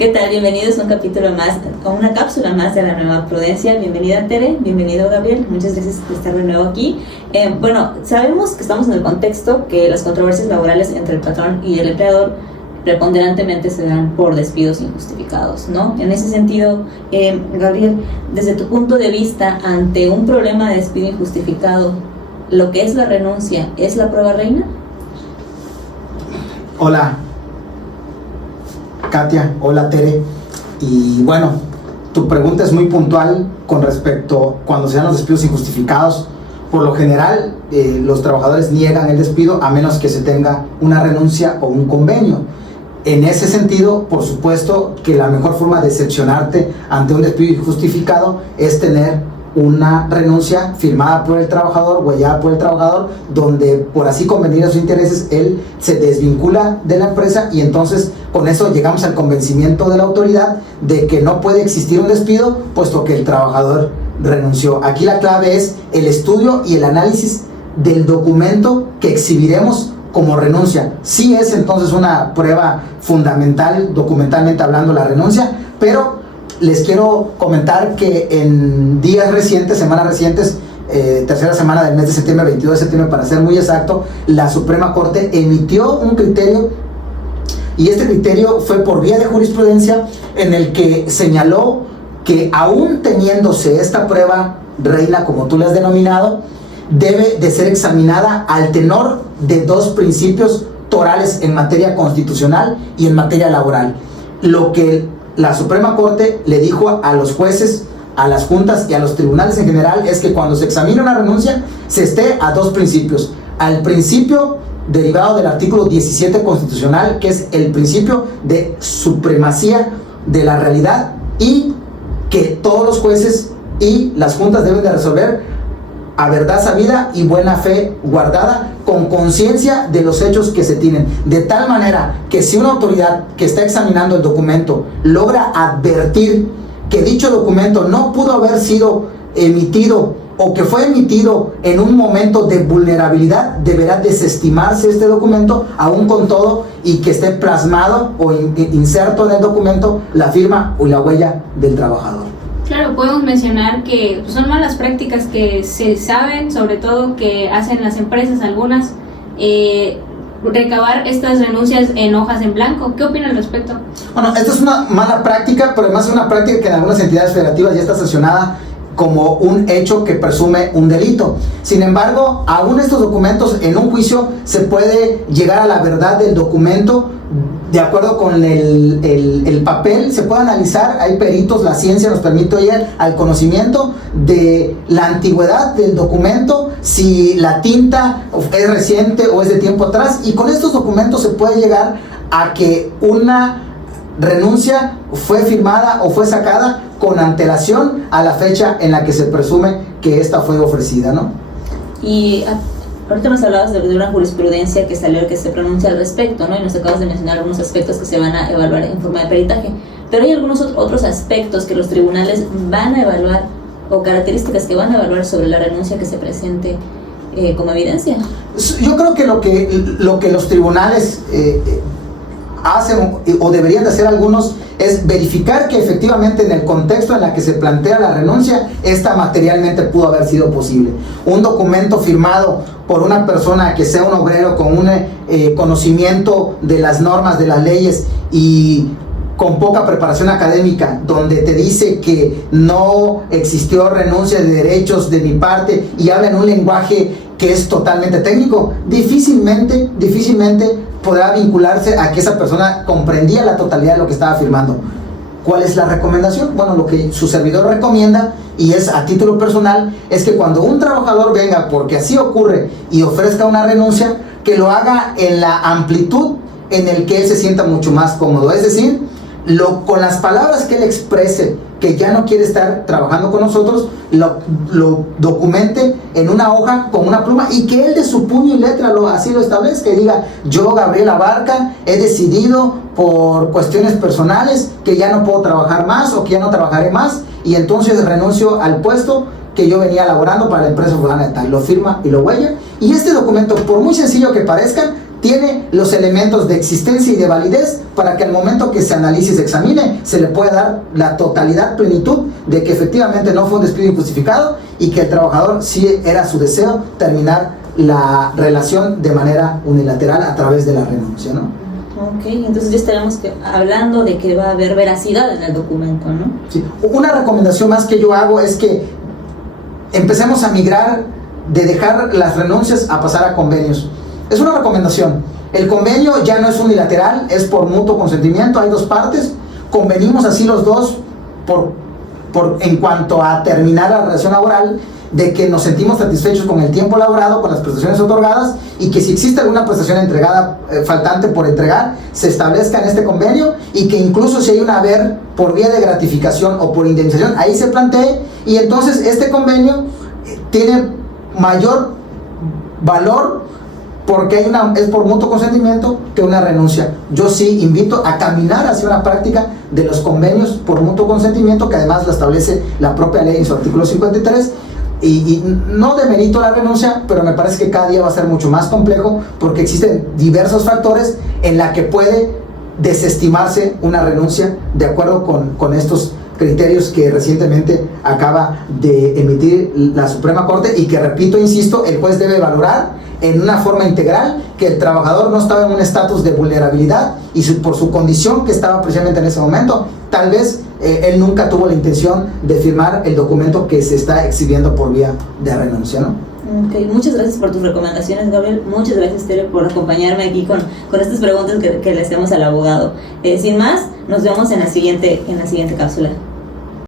¿Qué tal? Bienvenidos a un capítulo más, a una cápsula más de la Nueva Prudencia. Bienvenida Tere, bienvenido Gabriel, muchas gracias por estar de nuevo aquí. Bueno, sabemos que estamos en el contexto que las controversias laborales entre el patrón y el empleador preponderantemente se dan por despidos injustificados, ¿no? En ese sentido, Gabriel, desde tu punto de vista, ante un problema de despido injustificado, ¿lo que es la renuncia es la prueba reina? Hola, Katia, hola Tere, y bueno, tu pregunta es muy puntual con respecto cuando se dan los despidos injustificados. Por lo general, los trabajadores niegan el despido a menos que se tenga una renuncia o un convenio. En ese sentido, por supuesto que la mejor forma de excepcionarte ante un despido injustificado es tener una renuncia firmada por el trabajador, huellada por el trabajador, donde por así convenir a sus intereses él se desvincula de la empresa, y entonces con eso llegamos al convencimiento de la autoridad de que no puede existir un despido puesto que el trabajador renunció. Aquí la clave es el estudio y el análisis del documento que exhibiremos como renuncia. Sí es entonces una prueba fundamental, documentalmente hablando, la renuncia, pero les quiero comentar que en días recientes, semanas recientes, tercera semana del mes de septiembre, 22 de septiembre para ser muy exacto, la Suprema Corte emitió un criterio, y este criterio fue por vía de jurisprudencia, en el que señaló que aún teniéndose esta prueba reina, como tú la has denominado, debe de ser examinada al tenor de dos principios torales en materia constitucional y en materia laboral. Lo que la Suprema Corte le dijo a los jueces, a las juntas y a los tribunales en general es que cuando se examine una renuncia se esté a dos principios: al principio derivado del artículo 17 constitucional, que es el principio de supremacía de la realidad, y que todos los jueces y las juntas deben de resolver a verdad sabida y buena fe guardada, con conciencia de los hechos que se tienen, de tal manera que si una autoridad que está examinando el documento logra advertir que dicho documento no pudo haber sido emitido o que fue emitido en un momento de vulnerabilidad, deberá desestimarse este documento, aún con todo, y que esté plasmado o inserto en el documento la firma o la huella del trabajador. Claro, podemos mencionar que son malas prácticas que se saben, sobre todo que hacen las empresas algunas, recabar estas renuncias en hojas en blanco. ¿Qué opina al respecto? Bueno, esto es una mala práctica, pero además es una práctica que en algunas entidades federativas ya está sancionada como un hecho que presume un delito. Sin embargo, aún estos documentos en un juicio se puede llegar a la verdad del documento de acuerdo con el papel, se puede analizar, hay peritos, la ciencia nos permite llegar al conocimiento de la antigüedad del documento, si la tinta es reciente o es de tiempo atrás, y con estos documentos se puede llegar a que una renuncia fue firmada o fue sacada con antelación a la fecha en la que se presume que esta fue ofrecida, ¿no? Y ahorita nos hablabas de una jurisprudencia que salió, que se pronuncia al respecto, ¿no? Y nos acabas de mencionar algunos aspectos que se van a evaluar en forma de peritaje. Pero hay algunos otros aspectos que los tribunales van a evaluar, o características que van a evaluar sobre la renuncia que se presente como evidencia. Yo creo que lo que los tribunales hacen o deberían de hacer algunos es verificar que efectivamente en el contexto en el que se plantea la renuncia, esta materialmente pudo haber sido posible. Un documento firmado por una persona que sea un obrero con un conocimiento de las normas, de las leyes y con poca preparación académica, donde te dice que no existió renuncia de derechos de mi parte y habla en un lenguaje que es totalmente técnico, difícilmente podrá vincularse a que esa persona comprendía la totalidad de lo que estaba firmando. ¿Cuál es la recomendación? Bueno, lo que su servidor recomienda, y es a título personal, es que cuando un trabajador venga, porque así ocurre, y ofrezca una renuncia, que lo haga en la amplitud en el que él se sienta mucho más cómodo. Es decir, con las palabras que él exprese que ya no quiere estar trabajando con nosotros, lo documente en una hoja con una pluma, y que él de su puño y letra así lo establezca, y diga: yo, Gabriel Abarca, he decidido por cuestiones personales que ya no puedo trabajar más, o que ya no trabajaré más, y entonces renuncio al puesto que yo venía elaborando para la empresa fulana de tal. Lo firma y lo huella, y este documento, por muy sencillo que parezca, tiene los elementos de existencia y de validez para que al momento que se analice y se examine, se le pueda dar la totalidad, plenitud de que efectivamente no fue un despido injustificado y que el trabajador sí era su deseo terminar la relación de manera unilateral a través de la renuncia, ¿no? Ok, entonces ya estaremos hablando de que va a haber veracidad en el documento, ¿no? Sí. Una recomendación más que yo hago es que empecemos a migrar de dejar las renuncias a pasar a convenios. Es una recomendación. El convenio ya no es unilateral, es por mutuo consentimiento, hay dos partes, convenimos así los dos en cuanto a terminar la relación laboral, de que nos sentimos satisfechos con el tiempo laborado, con las prestaciones otorgadas, y que si existe alguna prestación entregada faltante por entregar, se establezca en este convenio, y que incluso si hay un haber por vía de gratificación o por indemnización, ahí se plantee, y entonces este convenio tiene mayor valor porque es por mutuo consentimiento que una renuncia. Yo sí invito a caminar hacia una práctica de los convenios por mutuo consentimiento, que además lo establece la propia ley en su artículo 53, y no demerito la renuncia, pero me parece que cada día va a ser mucho más complejo porque existen diversos factores en la que puede desestimarse una renuncia de acuerdo con estos criterios que recientemente acaba de emitir la Suprema Corte, y que, repito, insisto, el juez debe valorar en una forma integral que el trabajador no estaba en un estatus de vulnerabilidad y por su condición que estaba precisamente en ese momento, tal vez él nunca tuvo la intención de firmar el documento que se está exhibiendo por vía de renuncia, ¿no? Okay. Muchas gracias por tus recomendaciones, Gabriel. Muchas gracias, Tere, por acompañarme aquí con estas preguntas que le hacemos al abogado. Sin más, nos vemos en la siguiente cápsula.